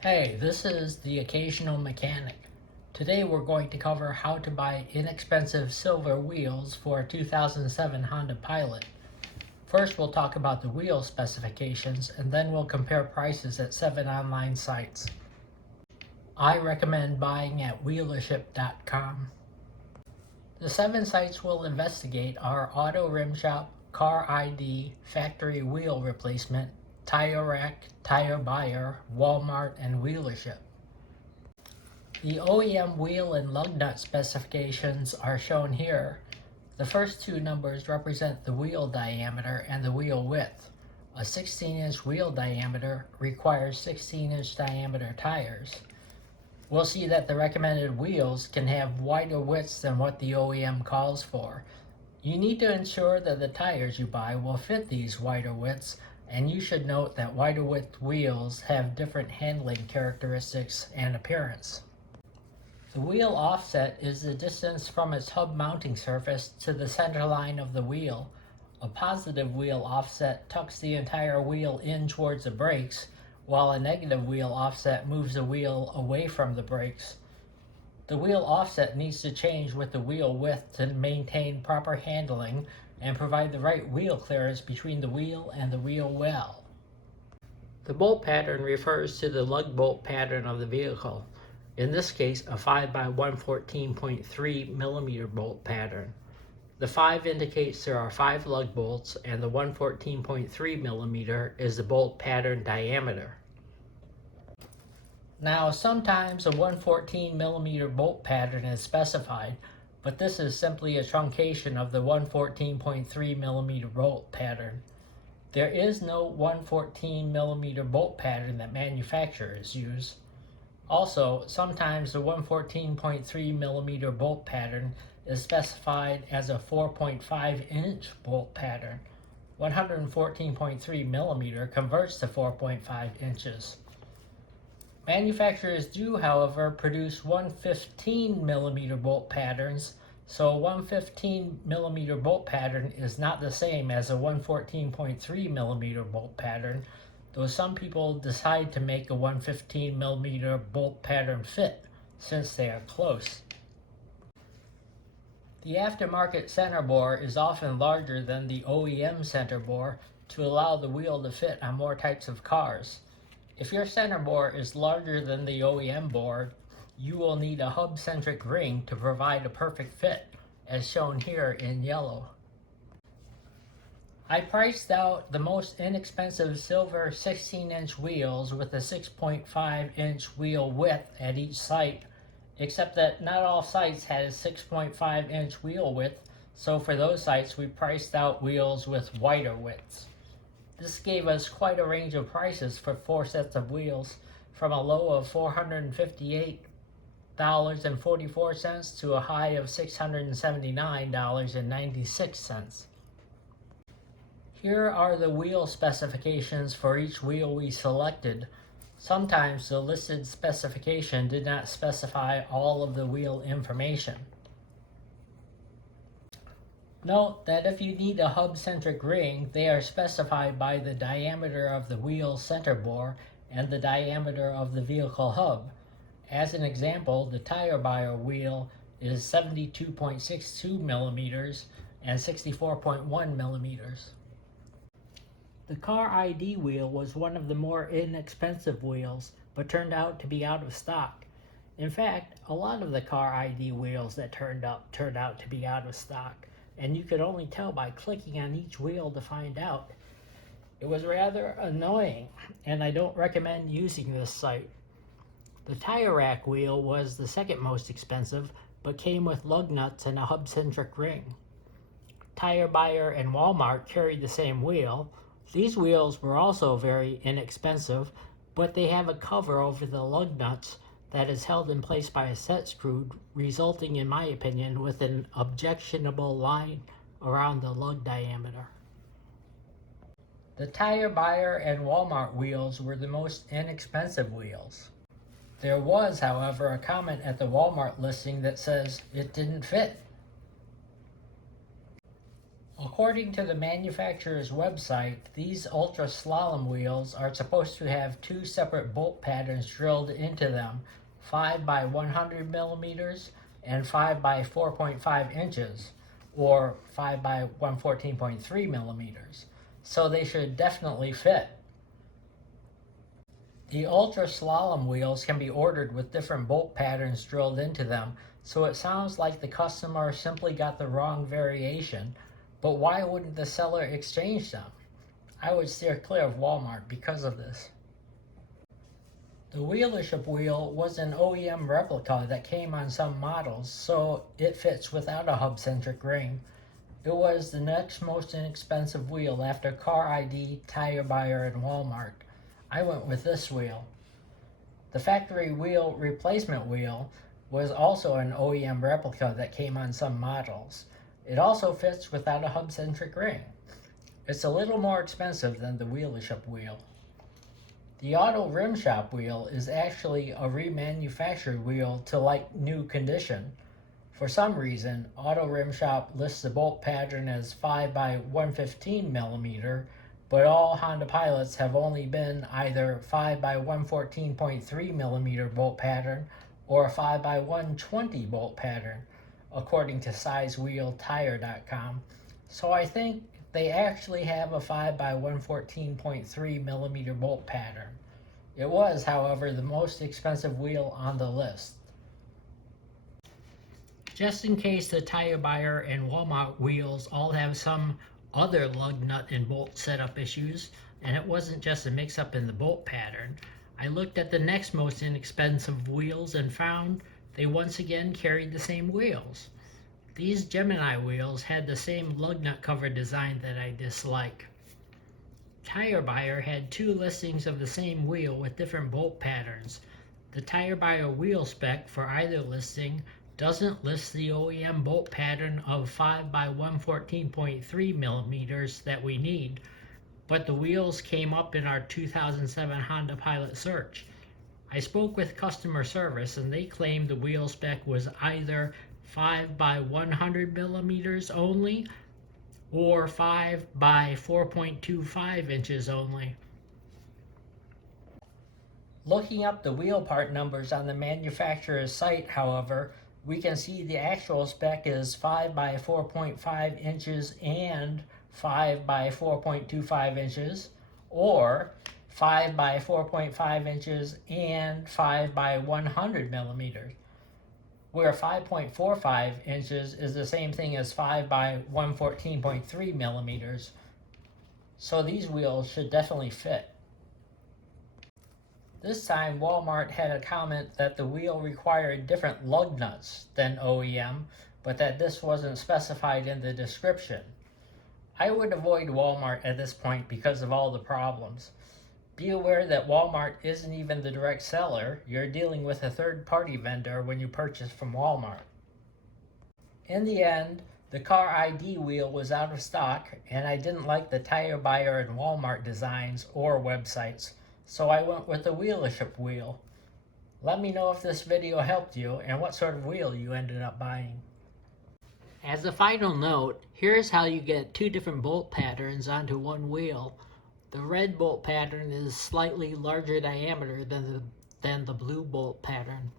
Hey, this is the Occasional Mechanic. Today we're going to cover how to buy inexpensive silver wheels for a 2007 Honda Pilot. First we'll talk about the wheel specifications and then we'll compare prices at 7 online sites. I recommend buying at wheelership.com. The 7 sites we'll investigate are Auto Rim Shop, Car ID, Factory Wheel Replacement, Tire Rack, Tire Buyer, Walmart, and Wheelership. The OEM wheel and lug nut specifications are shown here. The first two numbers represent the wheel diameter and the wheel width. A 16-inch wheel diameter requires 16-inch diameter tires. We'll see that the recommended wheels can have wider widths than what the OEM calls for. You need to ensure that the tires you buy will fit these wider widths, and you should note that wider width wheels have different handling characteristics and appearance. The wheel offset is the distance from its hub mounting surface to the center line of the wheel. A positive wheel offset tucks the entire wheel in towards the brakes, while a negative wheel offset moves the wheel away from the brakes. The wheel offset needs to change with the wheel width to maintain proper handling and provide the right wheel clearance between the wheel and the wheel well. The bolt pattern refers to the lug bolt pattern of the vehicle. In this case, a 5x114.3 millimeter bolt pattern. The 5 indicates there are 5 lug bolts, and the 114.3 millimeter is the bolt pattern diameter. Now, sometimes a 114 millimeter bolt pattern is specified, but this is simply a truncation of the 114.3 millimeter bolt pattern. There is no 114 millimeter bolt pattern that manufacturers use. Also, sometimes the 114.3 millimeter bolt pattern is specified as a 4.5 inch bolt pattern. 114.3 millimeter converts to 4.5 inches. Manufacturers do, however, produce 115 millimeter bolt patterns, so a 115 millimeter bolt pattern is not the same as a 114.3 millimeter bolt pattern, though some people decide to make a 115 millimeter bolt pattern fit since they are close. The aftermarket center bore is often larger than the OEM center bore to allow the wheel to fit on more types of cars. If your center bore is larger than the OEM bore, you will need a hub-centric ring to provide a perfect fit, as shown here in yellow. I priced out the most inexpensive silver 16-inch wheels with a 6.5-inch wheel width at each site, except that not all sites had a 6.5-inch wheel width, so for those sites we priced out wheels with wider widths. This gave us quite a range of prices for 4 sets of wheels, from a low of $458.44 to a high of $679.96. Here are the wheel specifications for each wheel we selected. Sometimes the listed specification did not specify all of the wheel information. Note that if you need a hub-centric ring, they are specified by the diameter of the wheel center bore and the diameter of the vehicle hub. As an example, the Tire Buyer wheel is 72.62 millimeters and 64.1 millimeters. The Car ID wheel was one of the more inexpensive wheels, but turned out to be out of stock. In fact, a lot of the Car ID wheels that turned out to be out of stock, and you could only tell by clicking on each wheel to find out. It was rather annoying, and I don't recommend using this site. The Tire Rack wheel was the second most expensive, but came with lug nuts and a hub-centric ring. Tire Buyer and Walmart carried the same wheel. These wheels were also very inexpensive, but they have a cover over the lug nuts that is held in place by a set screw, resulting, in my opinion, with an objectionable line around the lug diameter. The Tire Buyer and Walmart wheels were the most inexpensive wheels. There was, however, a comment at the Walmart listing that says it didn't fit. According to the manufacturer's website, these ultra slalom wheels are supposed to have two separate bolt patterns drilled into them, 5 by 100 millimeters and 5 by 4.5 inches, or 5 by 114.3 millimeters. So they should definitely fit. The ultra slalom wheels can be ordered with different bolt patterns drilled into them, so it sounds like the customer simply got the wrong variation. But why wouldn't the seller exchange them? I would steer clear of Walmart because of this. The wheelership wheel was an OEM replica that came on some models, so it fits without a hub-centric ring. It was the next most inexpensive wheel after Car ID, Tire Buyer, and Walmart. I went with this wheel. The factory wheel replacement wheel was also an OEM replica that came on some models. It also fits without a hub-centric ring. It's a little more expensive than the wheelership wheel. The Auto Rim Shop wheel is actually a remanufactured wheel to like new condition. For some reason, Auto Rim Shop lists the bolt pattern as 5 by 115 millimeter, but all Honda Pilots have only been either 5 by 114.3 millimeter bolt pattern or a 5 by 120 bolt pattern, according to sizewheeltire.com. So I think they actually have a 5 by 114.3 millimeter bolt pattern. It was, however, the most expensive wheel on the list. Just in case the Tire Buyer and Walmart wheels all have some other lug nut and bolt setup issues, and it wasn't just a mix-up in the bolt pattern, I looked at the next most inexpensive wheels and found they once again carried the same wheels. These Gemini wheels had the same lug nut cover design that I dislike. Tire Buyer had two listings of the same wheel with different bolt patterns. The Tire Buyer wheel spec for either listing doesn't list the OEM bolt pattern of 5 by 114.3 millimeters that we need, but the wheels came up in our 2007 Honda Pilot search. I spoke with customer service and they claimed the wheel spec was either 5 by 100 millimeters only or 5 by 4.25 inches only. Looking up the wheel part numbers on the manufacturer's site, however, we can see the actual spec is 5 by 4.5 inches and 5 by 4.25 inches, or 5 by 4.5 inches and 5 by 100 millimeters, where 5.45 inches is the same thing as 5 by 114.3 millimeters. So these wheels should definitely fit. This time, Walmart had a comment that the wheel required different lug nuts than OEM, but that this wasn't specified in the description. I would avoid Walmart at this point because of all the problems. Be aware that Walmart isn't even the direct seller. You're dealing with a third-party vendor when you purchase from Walmart. In the end, the Car ID wheel was out of stock, and I didn't like the Tire Buyer and Walmart designs or websites, so I went with the wheelership wheel. Let me know if this video helped you and what sort of wheel you ended up buying. As a final note, here's how you get two different bolt patterns onto one wheel. The red bolt pattern is slightly larger diameter than the blue bolt pattern.